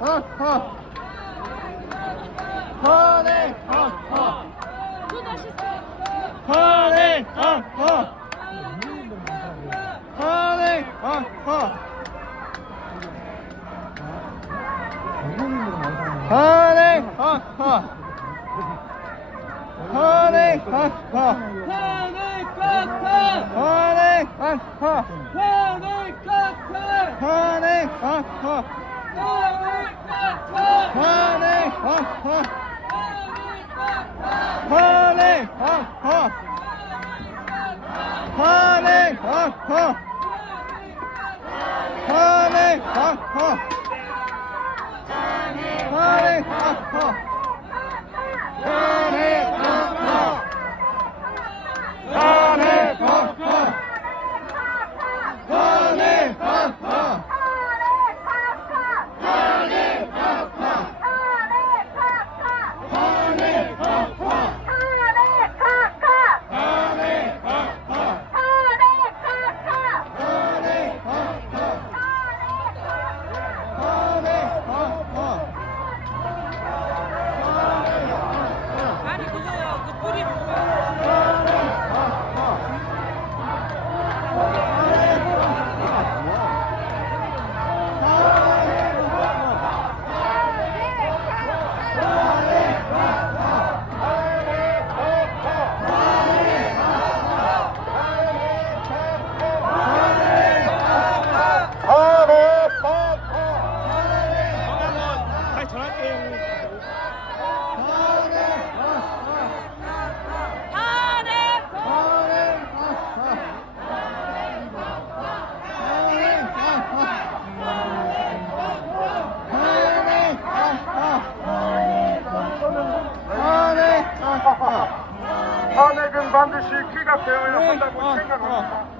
허허 허네 허허 허네 허허 허네 허허 허네 허허 허네 허허! 허네 허허! 허네 허허! 허네 허허 환해 하하 환해 하하 환해 하하 환해 하하 반드시 귀가 되어야 한다고 어, 생각합니다.